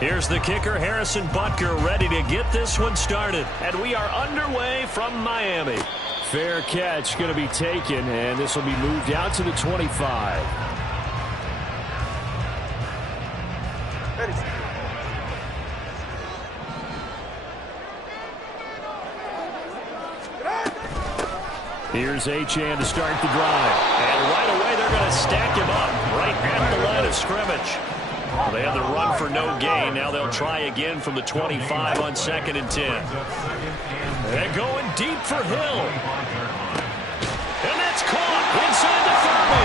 Here's the kicker, Harrison Butker, ready to get this one started. And we are underway from Miami. Fair catch going to be taken, and this will be moved out to the 25. Here's Achane to start the drive. And right away they're going to stack him up right at the line of scrimmage. Well, they had the run for no gain. Now they'll try again from the 25 on 2nd and 10. They're going deep for Hill. And that's caught inside the 30.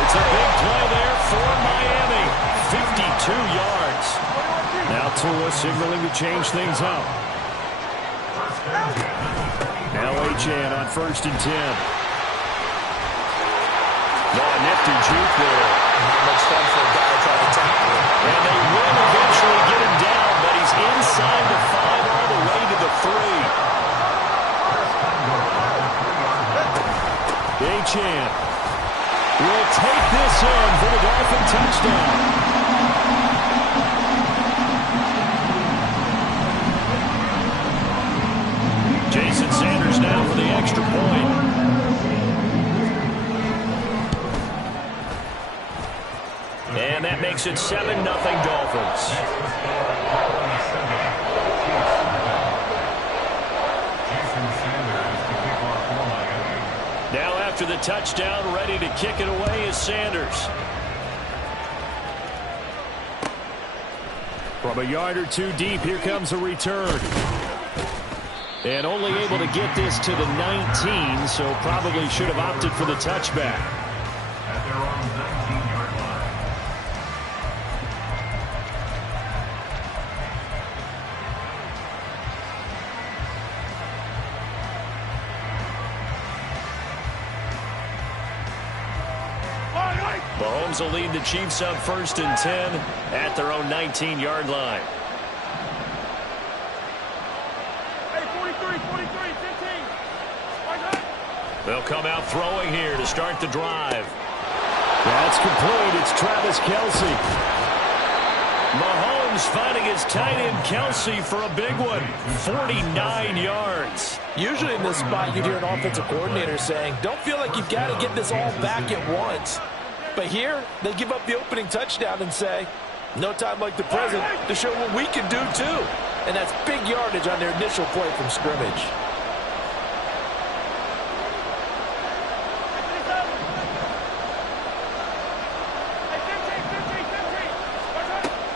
It's a big play there for Miami. 52 yards. Now Tua signaling to change things up. Now Achane on 1st and 10. Oh, nifty juke there. Not much fun for a guy trying to tackle him. And they will eventually get him down, but he's inside the 5 all the way to the 3. Achane will take this in for the Dolphin touchdown. Jason Sanders now for the extra point. And that makes it 7-0 Dolphins. Now after the touchdown, ready to kick it away is Sanders. From a yard or two deep, here comes a return. And only able to get this to the 19, so probably should have opted for the touchback. Mahomes will lead the Chiefs up 1st and 10 at their own 19-yard line. They'll come out throwing here to start the drive. That's complete. It's Travis Kelce. Mahomes finding his tight end Kelce for a big one. 49 yards. Usually in this spot, you'd hear an offensive coordinator saying, don't feel like you've got to get this all back at once. But here, they give up the opening touchdown and say, no time like the present to show what we can do too. And that's big yardage on their initial play from scrimmage.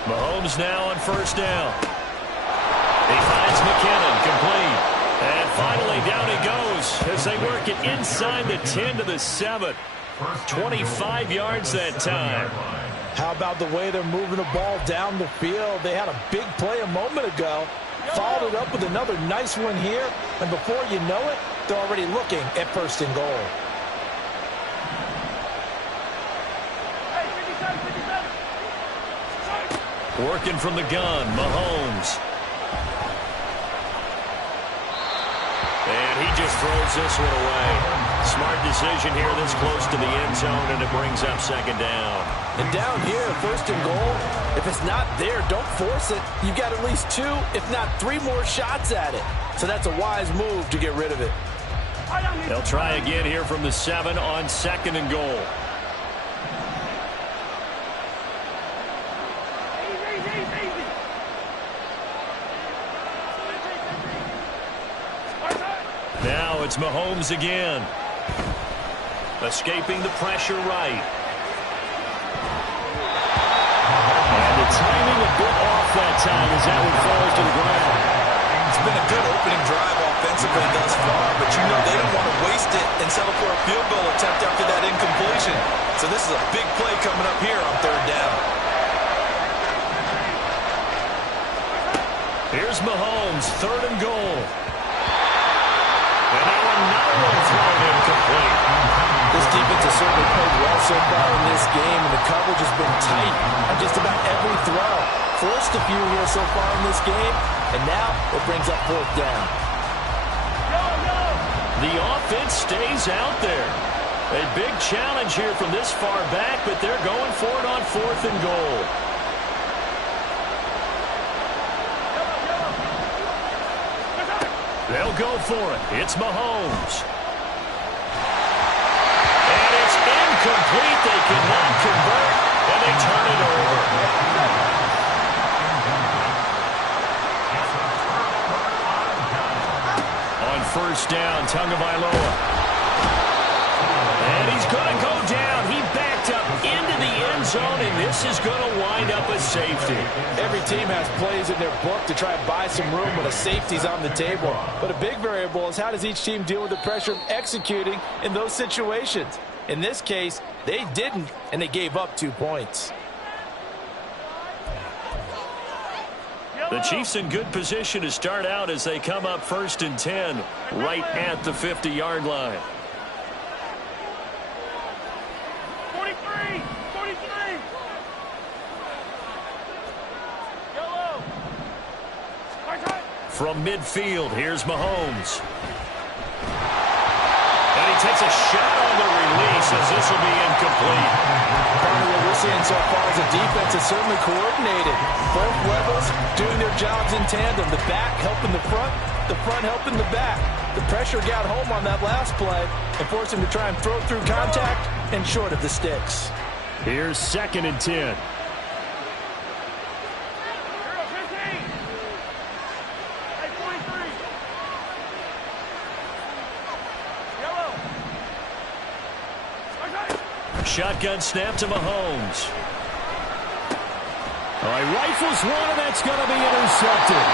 Mahomes now on 1st down. He finds McKinnon, complete. And finally down he goes as they work it inside the 10 to the 7. 25 yards that time. How about the way they're moving the ball down the field? They had a big play a moment ago. Followed it up with another nice one here. And before you know it, they're already looking at 1st and goal. Working from the gun, Mahomes. And he just throws this one away. Smart decision here this close to the end zone, and it brings up 2nd down. And down here, 1st and goal, if it's not there, don't force it. You've got at least 2, if not 3 more shots at it. So that's a wise move to get rid of it. They'll try again here from the 7 on 2nd and goal. Now it's Mahomes again. Escaping the pressure right. And the timing a bit off that time as that one falls to the ground. It's been a good opening drive offensively thus far, but you know they don't want to waste it and settle for a field goal attempt after that incompletion. So this is a big play coming up here on 3rd down. Here's Mahomes, 3rd and goal. And now another one thrown incomplete. This defense has certainly played well so far in this game, and the coverage has been tight on just about every throw. Forced a few here so far in this game, and now it brings up 4th down. The offense stays out there. A big challenge here from this far back, but they're going for it on 4th and goal. They'll go for it. It's Mahomes. And it's incomplete. They cannot convert, and they turn it over. On first down, Tagovailoa. And he's going to go down. He backed up into the end zone, and this is going to wind up a safety. Every team has plays in their book to try and buy some room when a safety's on the table. But a big variable is how does each team deal with the pressure of executing in those situations. In this case, they didn't, and they gave up 2 points. The Chiefs in good position to start out as they come up 1st and 10 right at the 50-yard line. 43! Yellow! From midfield, here's Mahomes. And he takes a shot on the release as this will be incomplete. What we're seeing so far is the defense is certainly coordinated. Both levels doing their jobs in tandem. The back helping the front helping the back. The pressure got home on that last play and forced him to try and throw through contact and short of the sticks. Here's 2nd and 10. Shotgun snap to Mahomes. All right, rifles one, and that's going to be intercepted.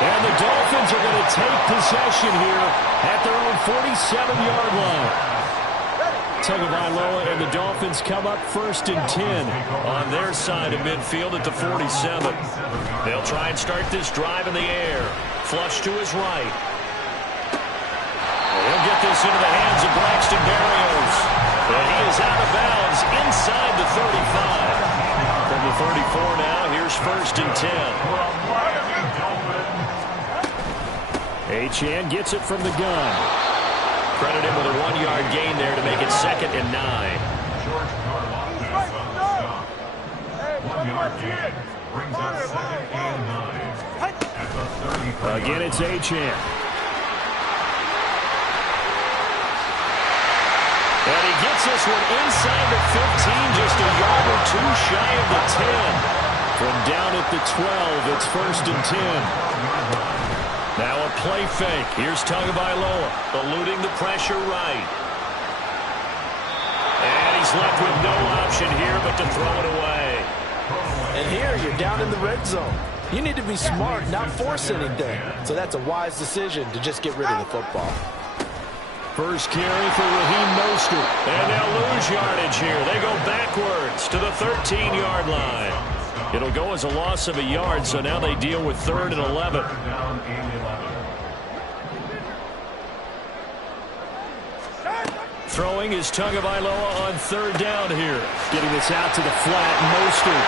And the Dolphins are going to take possession here at their own 47-yard line. Tagovailoa and the Dolphins come up 1st and 10 on their side of midfield at the 47. They'll try and start this drive in the air. Flush to his right. He'll get this into the hands of Braxton Berrios. And he is out of bounds inside the 35. From the 34 now, here's 1st and 10. Achane gets it from the gun. Credit him with a 1-yard gain there to make it 2nd and 9. 1-yard gain brings us 2nd and 9. Again, it's Achane. And he gets this one inside the 15, just a yard or 2 shy of the 10. From down at the 12, it's 1st and 10. Now a play fake. Here's Tagovailoa, eluding the pressure right. And he's left with no option here but to throw it away. And here you're down in the red zone. You need to be smart, not force anything. So that's a wise decision to just get rid of the football. First carry for Raheem Mostert. And they'll lose yardage here. They go backwards to the 13-yard line. It'll go as a loss of a yard, so now they deal with 3rd and 11. Throwing is Tagovailoa on 3rd down here. Getting this out to the flat. Mostert.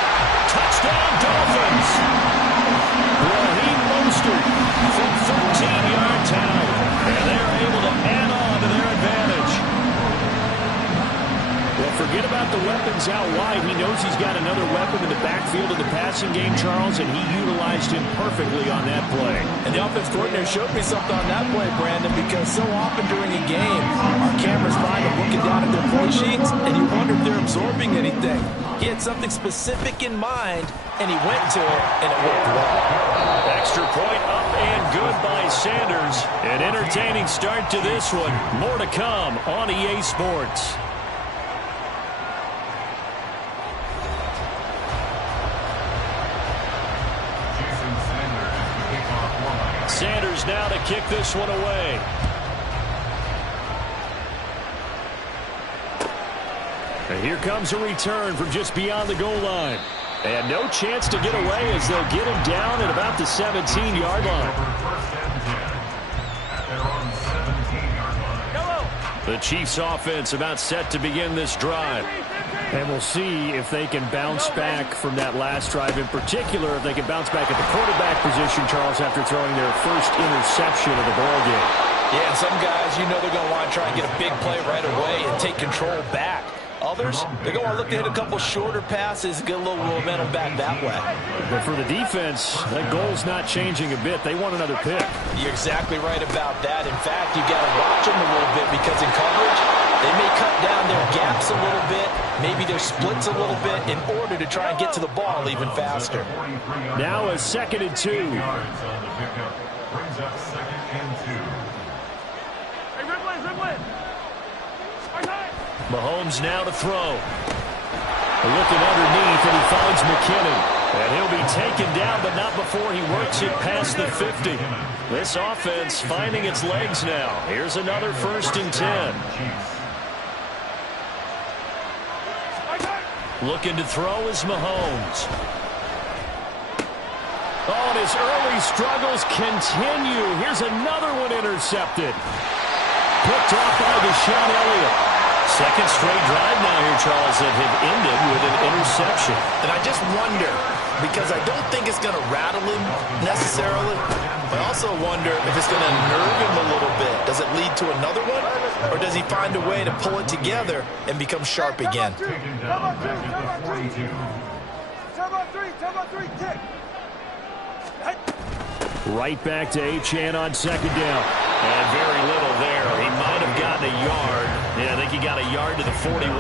Touchdown, Dolphins! Raheem Mostert from 13-yard town. And they're able to add on to their advantage. Well, forget about the weapons out wide. He knows he's got another weapon in the backfield of the passing game, Charles, and he utilized him perfectly on that play. And the offense coordinator showed me something on that play, Brandon, because so often during a game, our cameras find them looking down at their play sheets, and you wonder if they're absorbing anything. He had something specific in mind, and he went to it, and it worked well. Extra point up and good by Sanders. An entertaining start to this one. More to come on EA Sports. Sanders now to kick this one away. And here comes a return from just beyond the goal line. And no chance to get away as they'll get him down at about the 17-yard line. The Chiefs offense about set to begin this drive. And we'll see if they can bounce back from that last drive. In particular, if they can bounce back at the quarterback position, Charles, after throwing their first interception of the ballgame. Yeah, some guys, you know they're going to want to try and get a big play right away and take control back. Others, they're going to look to hit a couple shorter passes, get a little momentum back that way. But for the defense, that goal's not changing a bit. They want another pick. You're exactly right about that. In fact, you got to watch them a little bit because in coverage, they may cut down their gaps a little bit, maybe their splits a little bit in order to try and get to the ball even faster. Now a 2nd and 2. Brings up 2nd and 2. Hey, Ridley. Mahomes now to throw. Looking underneath, and he finds McKinnon. And he'll be taken down, but not before he works it past the 50. This offense finding its legs now. Here's another 1st and 10. Looking to throw is Mahomes. Oh, and his early struggles continue. Here's another one intercepted. Picked off by Deshaun Elliott. Second straight drive now here, Charles, that have ended with an interception. And I just wonder, because I don't think it's going to rattle him necessarily, I also wonder if it's going to nerve him a little bit. Does it lead to another one, or does he find a way to pull it together and become sharp again? Right back to Achane on 2nd down. And very little there. He might have gotten a yard. Yeah, I think he got a yard to the 41.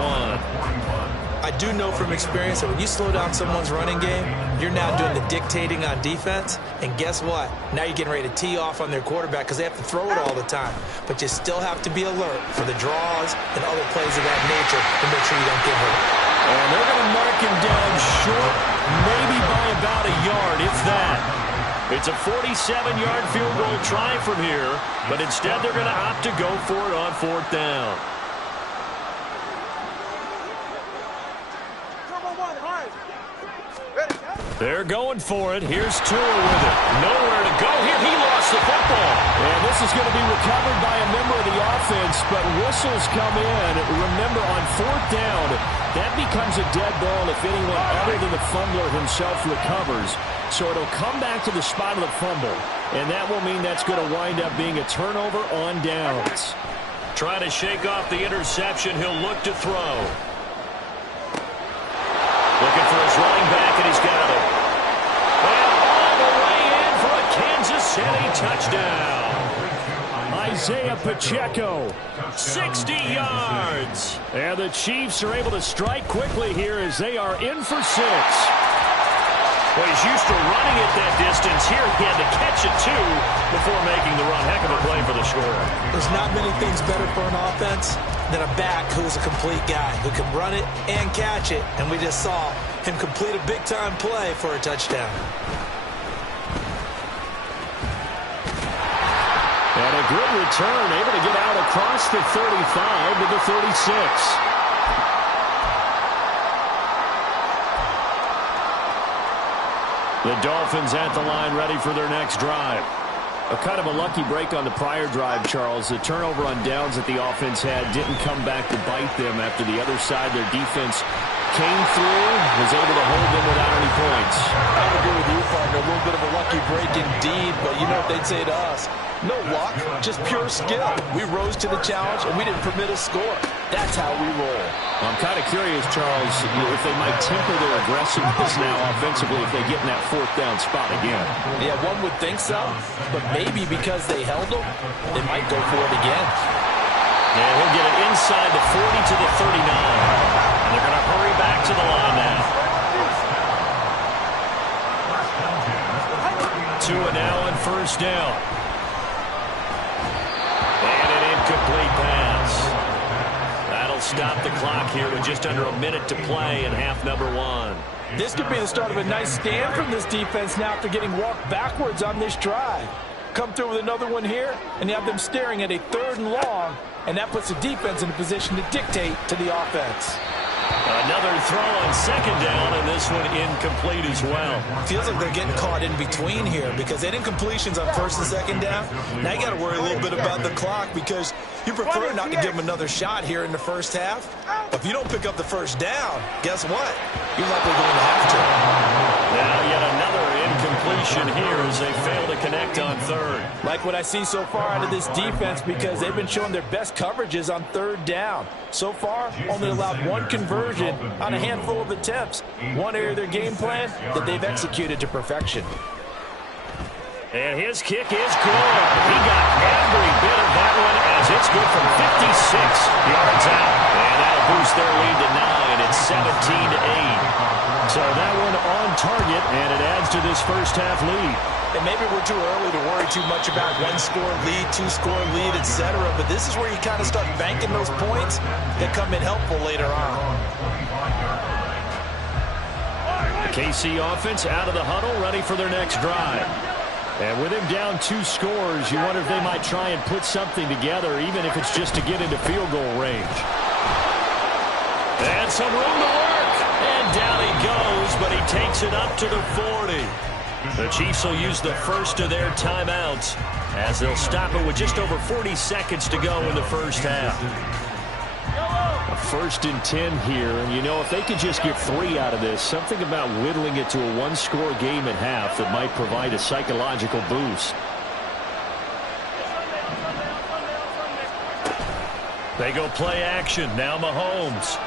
I do know from experience that when you slow down someone's running game, you're now doing the dictating on defense. And guess what? Now you're getting ready to tee off on their quarterback because they have to throw it all the time. But you still have to be alert for the draws and other plays of that nature to make sure you don't get hurt. And they're going to mark him down short, maybe by about a yard, if that. It's a 47-yard field goal try from here, but instead they're going to opt to go for it on 4th down. They're going for it. Here's Tua with it. Nowhere to go here. He lost the football. And this is going to be recovered by a member of the offense, but whistles come in. Remember, on 4th down, that becomes a dead ball if anyone other than the fumbler himself recovers. So it'll come back to the spot of the fumble, and that will mean that's going to wind up being a turnover on downs. Trying to shake off the interception. He'll look to throw. Looking for his running back, and he's got it. And all the way in for a Kansas City touchdown. Isaiah Pacheco. 60 yards. And the Chiefs are able to strike quickly here as they are in for 6. Well, he's used to running it that distance. Here he had to catch it, too, before making the run. Heck of a play for the score. There's not many things better for an offense than a back who's a complete guy, who can run it and catch it. And we just saw him complete a big-time play for a touchdown. And a good return, able to get out across the 35 to the 36. The Dolphins at the line ready for their next drive. A kind of a lucky break on the prior drive, Charles. The turnover on downs that the offense had didn't come back to bite them after the other side. Their defense came through, was able to hold them without any points. I would agree with you, partner. A little bit of a lucky break indeed, but you know what they'd say to us? No luck, just pure skill. We rose to the challenge, and we didn't permit a score. That's how we roll. I'm kind of curious, Charles, if they might temper their aggressiveness now offensively if they get in that 4th down spot again. Yeah, one would think so, but maybe because they held them, they might go for it again. And he'll get it inside the 40 to the 39. And they're going to hurry back to the line now. Tua now on 1st down. And an incomplete pass. That'll stop the clock here with just under a minute to play in half number 1. This could be the start of a nice stand from this defense now after getting walked backwards on this drive. Come through with another one here, and you have them staring at a 3rd and long, and that puts the defense in a position to dictate to the offense. Another throw on 2nd down, and this one incomplete as well. Feels like they're getting caught in between here because they did incompletions on 1st and 2nd down. Now you got to worry a little bit about the clock because you prefer not to give them another shot here in the 1st half. But if you don't pick up the 1st down, guess what? You're likely going to have to. Now yet another incompletion conversion here as they fail to connect on third. Like what I see so far out of this defense because they've been showing their best coverages on third down. So far, only allowed one conversion on a handful of attempts. One area of their game plan that they've executed to perfection. And his kick is good. He got every bit of that one as it's good from 56 yards out. And that'll boost their lead to 9. It's 17-8. So that one on target, and it adds to this first half lead. And maybe we're too early to worry too much about one-score lead, two-score lead, etc. But this is where you kind of start banking those points that come in helpful later on. The KC offense out of the huddle, ready for their next drive. And with him down 2 scores, you wonder if they might try and put something together, even if it's just to get into field goal range. And some room to work. And down he goes, but he takes it up to the 40. The Chiefs will use the first of their timeouts as they'll stop it with just over 40 seconds to go in the first half. A 1st and 10 here, and you know, if they could just get 3 out of this, something about whittling it to a 1-score game at half that might provide a psychological boost. They go play action. Now Mahomes.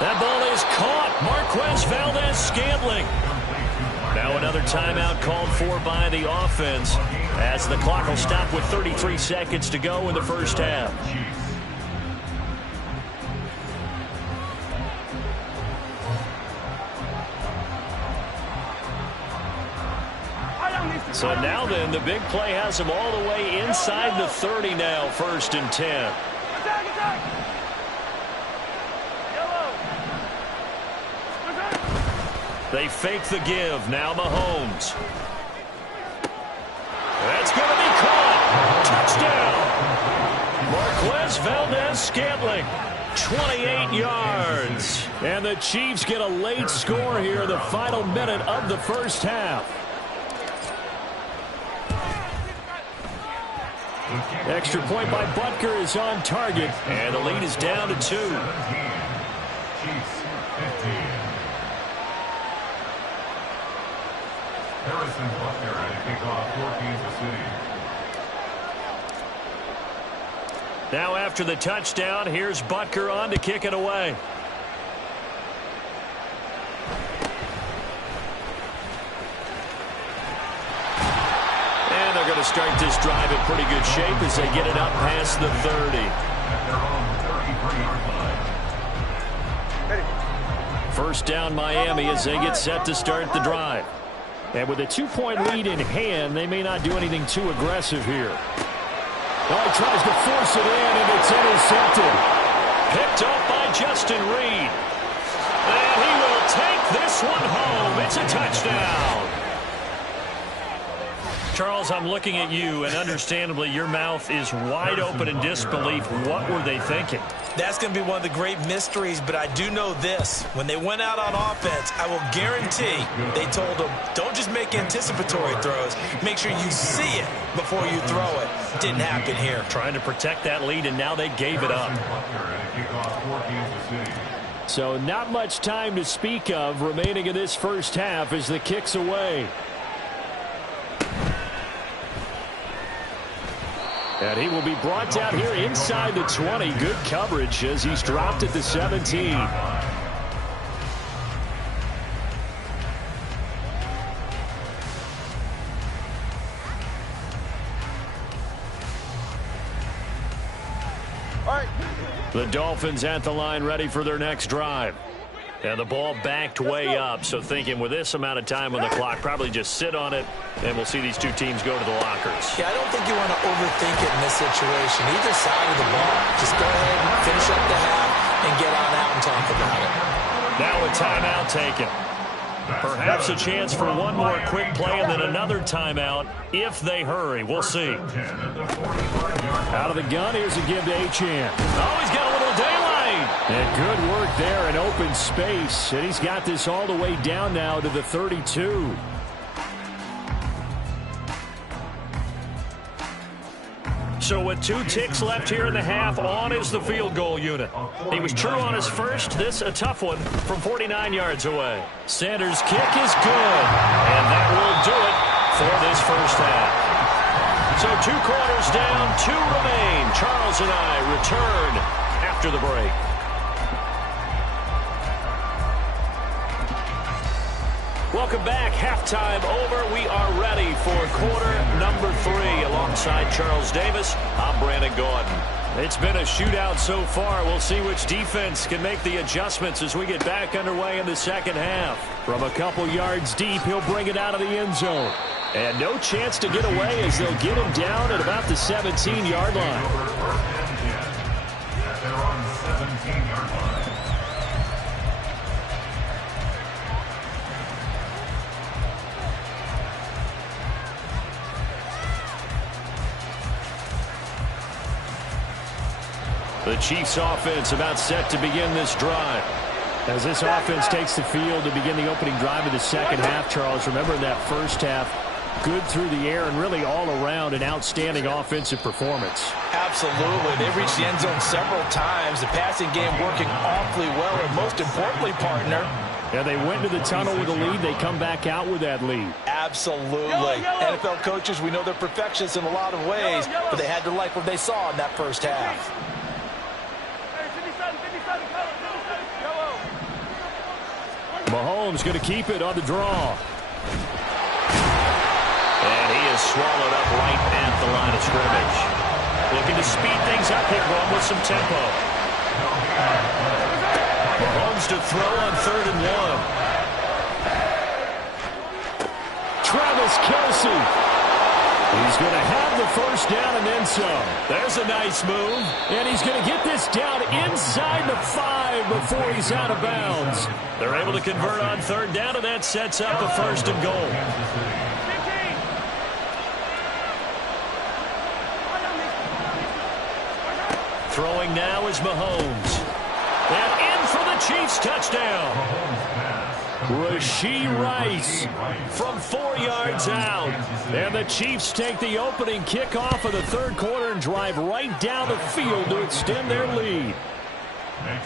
That ball is caught. Marquez Valdez-Scantling. Now another timeout called for by the offense as the clock will stop with 33 seconds to go in the first half. So now then, the big play has them all the way inside the 30 now, 1st and 10. They fake the give. Now Mahomes. That's going to be caught. Touchdown. Marquez Valdez-Scantling. 28 yards. And the Chiefs get a late score here, the final minute of the first half. Extra point by Butker is on target. And the lead is down to 2. Harrison Butker at kickoff for Kansas City. Now after the touchdown, here's Butker on to kick it away. And they're going to start this drive in pretty good shape as they get it up past the 30. At their own 33-yard line. First down Miami as they get set to start the drive. And with a 2-point lead in hand, they may not do anything too aggressive here. Oh, he tries to force it in, and it's intercepted. Picked up by Justin Reed. And he will take this one home. It's a touchdown. Charles, I'm looking at you, and understandably, your mouth is wide open in disbelief. What were they thinking? That's going to be one of the great mysteries, but I do know this. When they went out on offense, I will guarantee they told them, don't just make anticipatory throws. Make sure you see it before you throw it. Didn't happen here. Trying to protect that lead, and now they gave it up. So not much time to speak of remaining in this first half as the kick's away. And he will be brought down here inside the 20. Good coverage as he's dropped at the 17. The Dolphins at the line ready for their next drive. And the ball backed way up, so thinking with this amount of time on the clock, probably just sit on it, and we'll see these two teams go to the lockers. Yeah, I don't think you want to overthink it in this situation. Either side of the ball, just go ahead and finish up the half and get on out and talk about it. Now a timeout taken. Perhaps a chance for one more quick play and then another timeout if they hurry. We'll see. Out of the gun, here's a give to Achane. Oh, he's got a little daylight. And good work there in open space. And he's got this all the way down now to the 32. So with 2 ticks left here in the half, on is the field goal unit. He was true on his first. This a tough one from 49 yards away. Sanders' kick is good, and that will do it for this first half. So 2 quarters down, 2 remain. Charles and I return after the break. Welcome back. Halftime over. We are ready for quarter number 3. Alongside Charles Davis, I'm Brandon Gordon. It's been a shootout so far. We'll see which defense can make the adjustments as we get back underway in the second half. From a couple yards deep, he'll bring it out of the end zone. And no chance to get away as they'll get him down at about the 17-yard line. They're on 17-yard line. The Chiefs offense about set to begin this drive. As this offense takes the field to begin the opening drive of the second half, Charles, remember in that first half, good through the air and really all around an outstanding offensive performance. Absolutely. They've reached the end zone several times. The passing game working awfully well, and most importantly, partner, yeah, they went to the tunnel with a lead. They come back out with that lead. Absolutely. NFL coaches, we know they're perfectionists in a lot of ways, but they had to like what they saw in that first half. Mahomes going to keep it on the draw. And he is swallowed up right at the line of scrimmage. Looking to speed things up here, going with some tempo. Mahomes to throw on 3rd and 1. Travis Kelce. He's going to have the first down and then some. There's a nice move. And he's going to get this down inside the 5 before he's out of bounds. They're able to convert on 3rd down, and that sets up a 1st and goal. Throwing now is Mahomes. And in for the Chiefs touchdown. Rashee Rice from 4 yards out. And the Chiefs take the opening kickoff of the 3rd quarter and drive right down the field to extend their lead.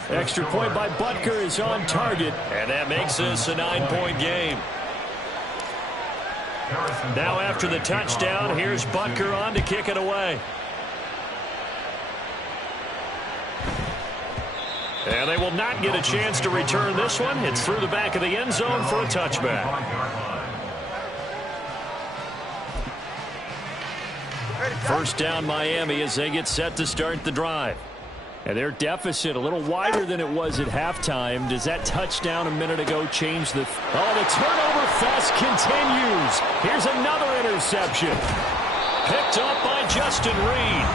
Extra point by Butker is on target. And that makes this a 9-point game. Now after the touchdown, here's Butker on to kick it away. And they will not get a chance to return this one. It's through the back of the end zone for a touchback. First down Miami as they get set to start the drive. And their deficit a little wider than it was at halftime. Does that touchdown a minute ago change the... Oh, the turnover fest continues. Here's another interception. Picked up by Justin Reed.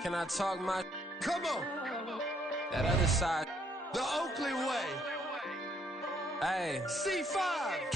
Can I talk my... Come on. That other side. The Oakley way. Hey. C5.